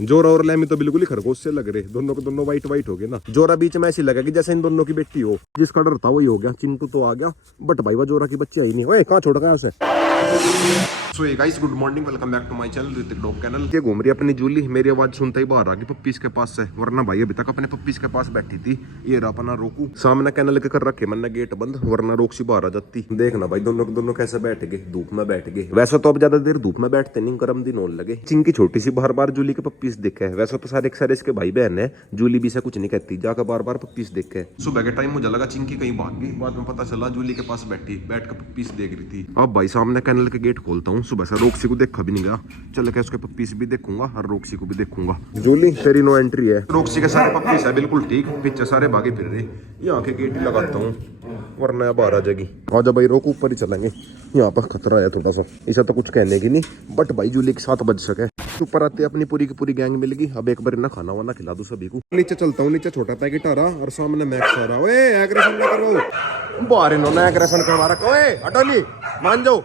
जोरा और लैमी तो बिल्कुल ही खरगोश से लग रहे, दोनों के दोनों वाइट वाइट हो गए ना। जोरा बीच में ऐसी लगा कि जैसे इन दोनों की बेटी हो, जिसका डर था वही हो गया। चिंटू तो आ गया बट भाई वो जोरा की बच्ची आई नहीं। ओए कहाँ छोड़ गया ऐसे। So hey guys, good morning, welcome back to my channel Hrithik dog channel. ये घूम रही अपनी जूली, मेरी आवाज सुनते ही बाहर आ गई पप्पीज के पास से, वरना भाई अभी तक अपने पप्पीज के पास बैठी थी। ये रहा अपना रोकू, सामने कैनल के कर रखे मैंने गेट बंद, वरना रोक्सी बाहर आ जाती। देखना भाई दोनों के दोनों कैसे बैठ गए, धूप में बैठ गए। वैसे तो अब ज्यादा देर धूप में बैठते नहीं, गर्म दिन होने लगे। चिंकी छोटी सी बार बार जूली के पप्पीज देखे है। वैसे तो सारे इसके भाई बहन है, जूली भी से कुछ नहीं कहती, जाकर बार बार पप्पीज देखे। सुबह के टाइम मुझे लगा चिंकी कहीं भाग गई, बाद में पता चला जूली के पास बैठ कर पप्पीज देख रही थी। अब भाई सामने कैनल के गेट खोलता हूँ, सुबह से रोक्सी को देखा भी नहीं गया। चल के उसके पप्पीज भी देखूंगा और रोक्सी को भी देखूंगा। जूली तेरी नो एंट्री है। रोक्सी के सारे पप्पीज है बिल्कुल ठीक, पीछे सारे भागे फिर रहे। यहाँ के गेट ही लगाता हूँ वरना बाहर आ जाएगी। और जब भाई रोक ऊपर ही चलेंगे, यहाँ पर खतरा है थोड़ा सा। इसे तो कुछ कहने की नहीं, बट भाई जूली के साथ बच सके। ऊपर आते अपनी पूरी की पूरी गैंग मिल गई। अब एक बार ना खाना वाना खिला दूं सभी को। नीचे चलता हूँ, नीचे छोटा पैकेट आ रहा और सामने मैक्स आ रहा। ओए एग्रेशन ना करवाओ, बाहर इन्होंने एग्रेशन करवा रखा। ओए हटो नहीं, मान जाओ।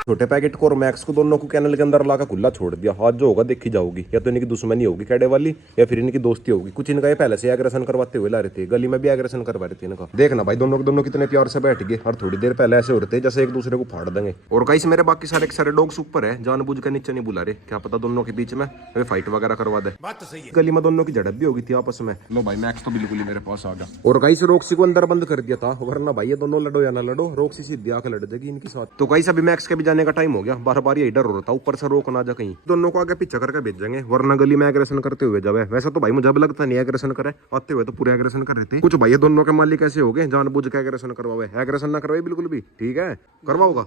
छोटे पैकेट को और मैक्स को दोनों को कैनल के अंदर लाकर खुला छोड़ दिया। हाथ जो होगा देखी जाओगी, या तो इनकी दुश्मनी होगी कैडे वाली, या फिर इनकी दोस्ती होगी। कुछ इनका ये पहले से एग्रेशन करवाते हुए ला रहे थे, गली में भी एग्रेशन करवा रहे थे इनका। देखना भाई दोनों के दोनों कितने प्यार से बैठ गए, और थोड़ी देर पहले ऐसे हो रहे थे जैसे एक दूसरे को फाड़ देंगे। और गाइस मेरे बाकी सारे डॉग्स ऊपर है, जानबूझ कर नीचे नहीं बुला रहे, क्या पता दोनों के बीच में वे फाइट वगैरह करवा दे। बात तो सही है, गली में दोनों की झड़प भी होगी थी आपस में। लो भाई मैक्स तो बिल्कुल ही मेरे पास आ गया। और गाइस रोक्सी को अंदर बंद कर दिया था, वरना भाई ये दोनों लड़ो या ना लड़ो, रोक्सी सीधी आके लड़ जाएगी इनके साथ। तो गाइस अभी मैक्स के भी जाने का टाइम हो गया, बार बार यही डर हो रहा था ऊपर से रोक ना जा कहीं, दोनों को आगे पीछे करके भेजेंगे, वरना गली में एग्रेशन करते हुए जावे। वैसे तो भाई मुझे भी लगता नहीं एग्रेशन करे, आते हुए तो पूरे एग्रेशन कर रहे थे। कुछ भाई दोनों के मालिक ऐसे हो गए जानबूझ के एग्रेशन करवावे। एग्रेशन ना करवाए बिल्कुल भी, ठीक है करवाओगा।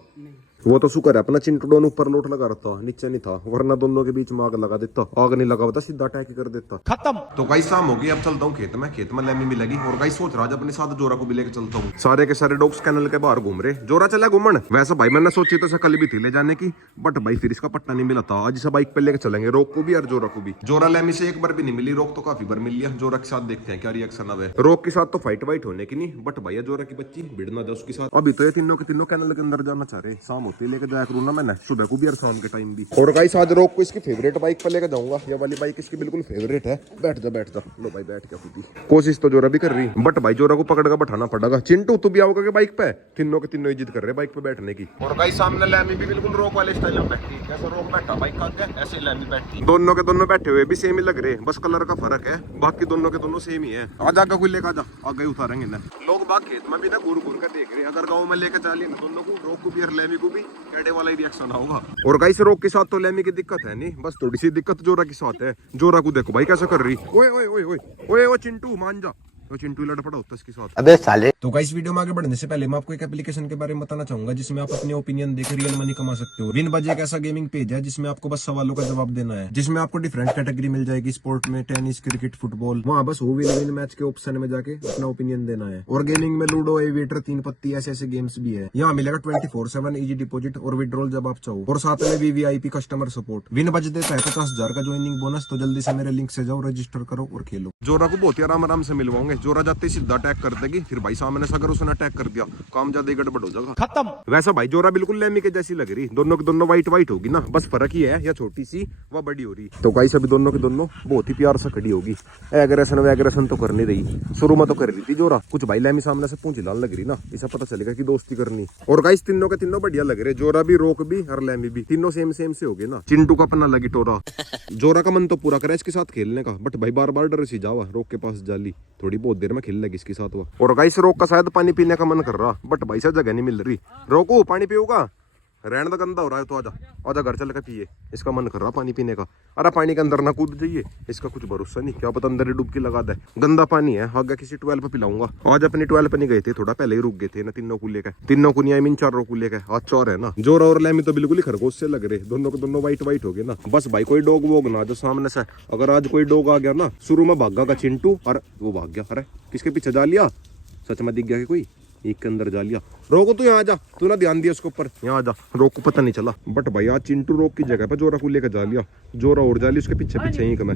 वो तो शुक्र है अपना चिंटू डॉन ऊपर लोट लगा रहा था, नीचे नहीं था, वरना दोनों के बीच में आग लगा देता। आग नहीं लगा होता सीधा अटैक कर देता। खत्म। तो गाइस शाम हो गई, अब चलता हूँ खेत में लैमी मिलेगी। और गाइस सोच रहा अपने साथ जोरा को भी लेकर चलता हूँ। सारे के सारे डॉग्स कैनल के बाहर घूम रहे, जोरा चला घूमन। वैसे भाई मैंने सोची तो कल भी थी ले जाने की, बट भाई फिर इसका पट्टा नहीं मिला था। आज से बाइक पे लेकर चलेंगे रोक को भी और जोरा को भी। जोरा लैमी से एक बार भी नहीं मिली, रोक तो काफी बार मिल लिया। जोरा के साथ देखते हैं क्या रिएक्शन आवे। रोक के साथ तो फाइट वाइट होने की नहीं, बट भैया जोरा की बच्ची भिड़ ना जाए उसके साथ। अभी तो ये तीनों के तीनों कैनल के अंदर जाना चाह रहे, शाम होती लेकर जाया करूँ मैंने, सुबह को भी और शाम के टाइम भी। और गाइस आज रोक को इसकी फेवरेट बाइक पर लेकर जाऊंगा। ये वाली बाइक इसकी बिल्कुल फेवरेट है। बैठ जा। लो भाई बैठ गया खुद ही। कोशिश तो जोरा भी कर रही, बट भाई जोरा को पकड़ कर बैठाना पड़ेगा। चिंटू तू भी आओगे के बाइक पे, तीनों के तीनों जिद कर रहे बाइक पे बैठने की। और गाइस सामने लैमी भी बिल्कुल रोक वाले स्टाइल में बैठी, जैसे रोक बैठा बाइक आगे ऐसे ही लैमी बैठी। दोनों के दोनों बैठे हुए भी सेम ही लग रहे, बस कलर का फर्क है, बाकी दोनों के दोनों सेम ही है। आज आगे कोई लेकर जा, आगे उतारेंगे ना लोग। बाग खेत में भी ना घूर घूर कर देख रहे, अगर गाँव में लेकर चलिए दोनों को, रोक को भी और लैमी को भी, कैडे वाला ही रिएक्शन होगा। और गाइस रोक के साथ तो लैमी की दिक्कत है नहीं, बस थोड़ी सी दिक्कत जोरा के साथ है। जोरा को देखो भाई कैसे कर रही। ओए ओए ओए ओए ओए ओ चिंटू मान जा, तो चिंटू लड़ पड़ा होता इसके साथ। अबे साले। तो गाइस वीडियो में आगे बढ़ने से पहले मैं आपको एक एप्लीकेशन के बारे में बताना चाहूंगा, जिसमें आप अपने ओपिनियन देकर रियल मनी कमा सकते हो। विन बजे एक ऐसा गेमिंग पेज है जिसमें आपको बस सवालों का जवाब देना है, जिसमें आपको डिफरेंट कैटेगरी मिल जाएगी, स्पोर्ट में टेनिस, क्रिकेट, फुटबॉल। वहाँ बस वो विन मैच के ऑप्शन में जाके अपना ओपिनियन देना है। और गेमिंग में लूडो, एविएटर, तीन पत्ती ऐसे गेम्स भी है। यहाँ मिलेगा 24/7 इजी डिपॉजिट और विड्रॉल जब आप चाहो, और साथ में VVIP कस्टमर सपोर्ट। विन बज देता है 50,000 का ज्वाइनिंग बोनस। तो जल्दी से मेरे लिंक से जाओ, रजिस्टर करो और खेलो। जोरा को बहुत ही आराम से मिलवाओगे। जोरा जाते ही सीधा अटैक कर देगी, फिर भाई सामने से अगर उसने अटैक कर दिया काम ज्यादा गड़बड़ हो जाएगा, खत्म। वैसा भाई जोरा बिल्कुल लैमी के जैसी लग रही, दोनों की दोनों वाइट वाइट होगी ना, बस फर्क ही है, या छोटी सी वह बड़ी हो रही। तो गाइस अभी दोनों की दोनों बहुत ही प्यार से खड़ी होगी। एग्रेशन तो कर नहीं रही, शुरू में तो कर रही थी जोरा। कुछ भाई लैमी सामने से पूंछ लाल लग रही ना, इसे पता चलेगा कि दोस्ती करनी। और गाइस तीनों के तीनों बढ़िया लग रहे, जोरा भी, रोक भी और लैमी भी, तीनों सेम से हो गए ना। चिंटू का अपना लगी टोरा। जोरा का मन तो पूरा करे इसके साथ खेलने का, बट भाई बार बार डर सी जावा, रोक के पास जाली, थोड़ी बहुत देर में खेल लगी इसके साथ वो। और गाइस रोक का शायद पानी पीने का मन कर रहा, बट भाई से जगह नहीं मिल रही। रोको पानी पियोगा, रहने तो गंदा हो रहा है, तो आजा घर चल के पिए, इसका मन कर रहा पानी पीने का। अरे पानी के अंदर ना कूद जाइए, इसका कुछ भरोसा नहीं, क्या पता अंदर ही डुबकी लगा दे। गंदा पानी है, आगे किसी 12 पे पिलाऊंगा। आज अपनी 12 पे नहीं गए थे, थोड़ा पहले ही रुक गए थे ना, तीनों को लेकर, तीनों को नहीं आई मीन चारों को लेकर। आज चौर है ना। जोरा और लैमी तो बिल्कुल ही खरगोश से लग रहे, दोनों के दोनों वाइट वाइट हो गए ना। बस भाई कोई डॉग वोग ना जो सामने से, अगर आज कोई डॉग आ गया ना, शुरू में भागा का चिंटू और वो भाग गया। अरे किसके पीछे जा लिया, सच में दिख गया कि कोई एक के अंदर जा लिया। रोको तू यहाँ आ जा, तू ना ध्यान दिया उसके ऊपर, यहाँ आ जा। रोक को पता नहीं चला, बट भाई आज चिंटू रोक की जगह पे जोरा को लेकर जा लिया। जोरा और जा लिया उसके पीछे ही मैं।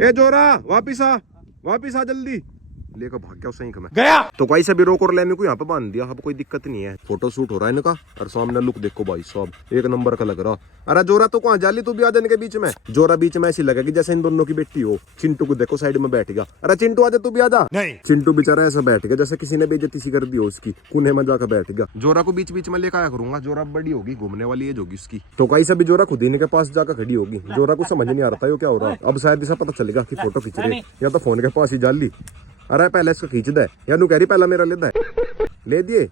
ए जोरा वापिस आ जल्दी। लेकर भाग गया सही का मैं गया। तो भाई सभी रोक और लेने को यहाँ पे बांध दिया, अब कोई दिक्कत नहीं है। फोटो शूट हो रहा है इनका और सामने लुक देखो भाई साहब, एक नंबर का लग रहा। अरे जोरा तो कहाँ जाली, तू भी आ जाने के बीच में। जोरा बीच में ऐसी लगेगी जैसे इन दोनों की बेटी हो। चिंटू को देखो साइड में बैठ गया। अरे चिंटू आजा, तू भी आजा। नहीं, चिंटू बेचारा ऐसा बैठ गया जैसे किसी ने बेइज्जती सी कर दी हो उसकी, कोने में जाकर बैठ गया। जोरा को बीच बीच में लेकर आया करूंगा, जोरा बड़ी होगी, घूमने वाली एज होगी उसकी। तो कहीं सभी जोरा खुद इनके पास जाकर खड़ी होगी। जोरा को समझ नहीं आ रहा था क्या हो रहा। अब शायद ऐसा पता चलेगा कि फोटो खींच रहे या तो फोन के पास ही जाली। अरे पहले इसको खींच दे या नू कह रही पहला मेरा ले दे, ले दिए।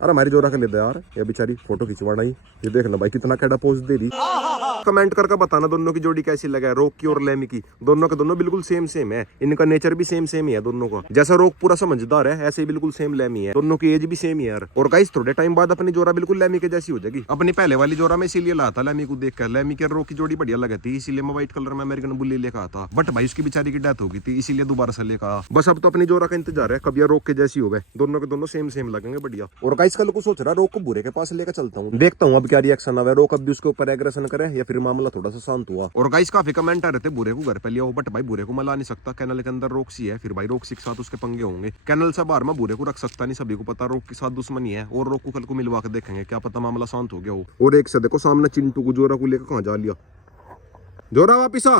अरे हमारी जोरा का ले दे यार, ये बेचारी फोटो खिंचवाना ही। ये देखना भाई कितना कैडा पोज दे रही। कमेंट करके बताना दोनों की जोड़ी कैसी लगा है, रोक की और लेमी की। दोनों के दोनों बिल्कुल सेम सेम है, इनका नेचर भी सेम सेम ही है दोनों का। जैसा रोक पूरा समझदार है ऐसे ही बिल्कुल सेम लेमी है, दोनों की एज भी सेम ही है यार। और गाइस थोड़े टाइम बाद अपनी जोरा बिल्कुल लेमी के जैसी हो जाएगी। अपनी पहले वाली जोरा में इसीलिए लाया था लेमी को देखकर, लेमी के रोक की जोड़ी बढ़िया लगी थी, इसीलिए मैं व्हाइट कलर में अमेरिकन बुल्ली लेकर आया था। बट भाई उसकी बेचारी की डेथ हो गई थी, इसीलिए दोबारा से लेकर आया। बस अब तो अपनी जोरा का इंतजार है, कभी रोक के जैसी हो गए। दोनों के दोनों सेम सेम लगेंगे बढ़िया। और गाइस कल को सोच रहा रोक को बुरे के पास लेकर चलता हूँ, देखता हूँ अब क्या रिएक्शन आवे। रोक अब भी उसके ऊपर एग्रेशन करे या फिर मामला थोड़ा सा शांत हुआ। और गाइस काफी कमेंट आ रहे थे बुरे को घर पे लिया हो, बट भाई बुरे को मैं ला नहीं सकता, कैनल के अंदर रोक्सी है, फिर भाई रोक्सी के साथ उसके पंगे होंगे। कैनल से बाहर में बुरे को रख सकता नहीं, सभी को पता रोक के साथ दुश्मनी है। और रोक को कल को मिलवा के देखेंगे, क्या पता मामला शांत हो गया हो। और एक से देखो सामने चिंटू को जोरा को लेकर कहाँ जा लिया। जोरा वापिस आ,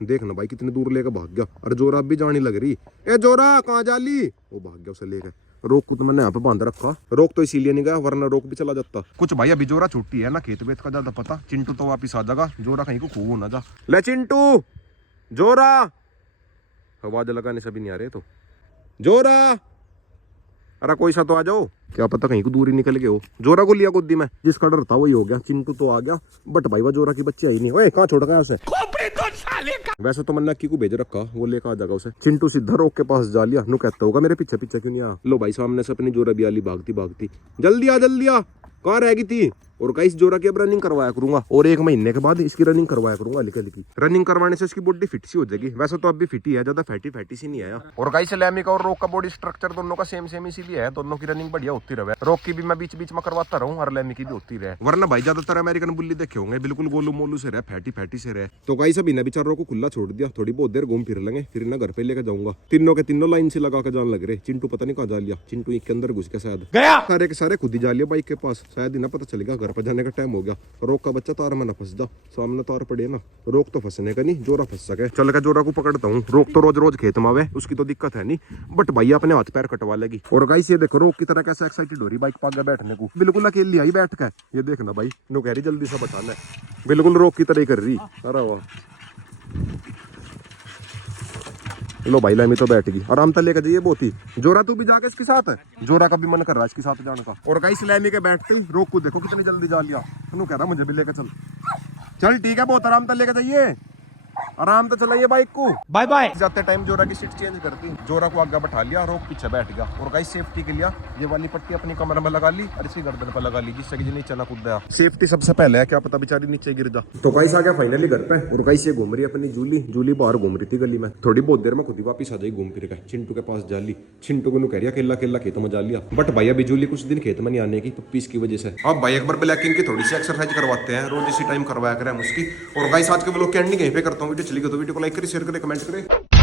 देखना भाई कितनी दूर लेकर भाग गया। अरे जोरा अब भी जानी लग रही। ए जोरा कहाँ जा ली, वो भाग गया उसे लेकर। रोक को तो मैंने यहाँ पे बांध रखा, रोक तो इसीलिए नहीं गया वरना रोक भी चला जाता। कुछ भाई अभी जोरा छुट्टी है ना, खेत वेत का ज्यादा पता। चिंटू तो वापिस आ जाएगा, जोरा कहीं को खूब ना जा। ले चिंटू, जोरा आवाज लगाने सभी नहीं आ रहे तो जोरा, अरे कोई सा तो आ जाओ, क्या पता कहीं को दूरी निकल गए हो। जोरा को लिया गोदी में, जिसका डर था वही हो गया। चिंटू तो आ गया बट भाई वो जोरा की बच्ची आई नहीं। ओए कहाँ छोड़ गया उसे, वैसे तो मैंने अक्की को भेज रखा, वो लेकर आ जाएगा उसे। चिंटू सीधा रोक के पास जा लिया, नु कहता होगा मेरे पीछे पीछे क्यों नहीं आ। लो भाई सामने से अपनी जोरा भी आली भागती भागती, जल्दी आ कहाँ रह गई थी। और गाइस जोरा की अब रनिंग करवाया करूंगा, और 1 महीने के बाद इसकी रनिंग करवाया करूंगा हल्की हल्की। रनिंग करवाने से इसकी बॉडी फिट सी हो जाएगी। वैसे तो अब भी फिट ही है, ज्यादा फैटी सी नहीं आया। और गाइस लेमी का और रोक का बॉडी स्ट्रक्चर दोनों का सेम सेम इसीलिए है, दोनों की रनिंग बढ़िया होती रहे। रोक की भी मैं बीच बीच में करवाता रहूं और लेमी की भी होती रहे, वरना भाई ज्यादातर अमेरिकन बुल्ली देखे होंगे बिल्कुल गोलू मोलू से रहे, फैटी से रहे। तो गाइस अभी बेचारों को खुला छोड़ दिया, थोड़ी बहुत देर घूम फिर लेंगे, फिर ना घर पे लेकर जाऊंगा। तीनों के तीनों लाइन से लगा कर जान लग रहे। चिंटू पता नहीं कहाँ जा लिया, चिंटू एक के अंदर घुस के शायद गया। सारे के सारे खुद ही जा लिया बाइक के पास, शायद ना पता चलेगा, घर पर जाने का टाइम हो गया। रोक का बच्चा तार में ना फंस जा, सामने तार पड़े ना, रोक तो फंसने का नहीं, जोरा फंस सके। चल का जोरा को पकड़ता हूँ, रोक तो रोज रोज खेत में आवे, उसकी तो दिक्कत है नहीं, बट भाई अपने हाथ पैर कटवा लेगी। और गाइस ये देखो रोक की तरह कैसे एक्साइटेड हो रही बाइक पर बैठने को, बिल्कुल अकेली आई बैठ के। ये देखना भाई नु कह रही जल्दी से बचाना, बिल्कुल रोक की तरह ही कर रही। अरे वाह, लो भाई लेमी तो बैठ गई, आराम से लेकर जाइए बहुत ही। जोरा तू भी जाके इसके साथ है, जोरा का भी मन कर रहा है इसके साथ जाने का। और गाइस लेमी के बैठते ही रोक को देखो कितनी जल्दी जा लिया, तू कह रहा मुझे भी लेकर चल। चल ठीक है, बहुत आराम से लेकर जाइए, आराम से चलाइए बाइक को। Bye bye. जाते टाइम जोरा की सीट चेंज कर दी, जोरा को आगे बैठा लिया, रोक पीछे बैठ गया। और गाइस सेफ्टी के लिए ये वाली पट्टी अपनी कमर में लगा ली और इसकी गर्दन पर लगा ली, जिससे कि नीचे ना कूद गया। सेफ्टी सबसे पहले है, क्या पता बेचारी नीचे गिर जा। तो गाइस आ गया फाइनली घर पे। और गाइस ये घूम रही है अपनी जूली बाहर घूम रही थी गली में, थोड़ी बहुत देर में खुद ही वापस आ जाएगी घूम फिर के। चिंटू के पास जा ली, चिंटू को कह रही अकेला खेत में जा लिया, बट भाई अभी जूली कुछ दिन खेत में नहीं आने की पप्पीज की वजह से। अब भाई एक बार ब्लैकिंग की थोड़ी सी एक्सरसाइज करवाते हैं, रोज इसी टाइम करवाया करें हम उसकी। और गाइस आज के ब्लॉग की एंडिंग यहीं पे करता हूँ। वीडियो चली गई तो वीडियो को लाइक करें, शेयर करें, कमेंट करें।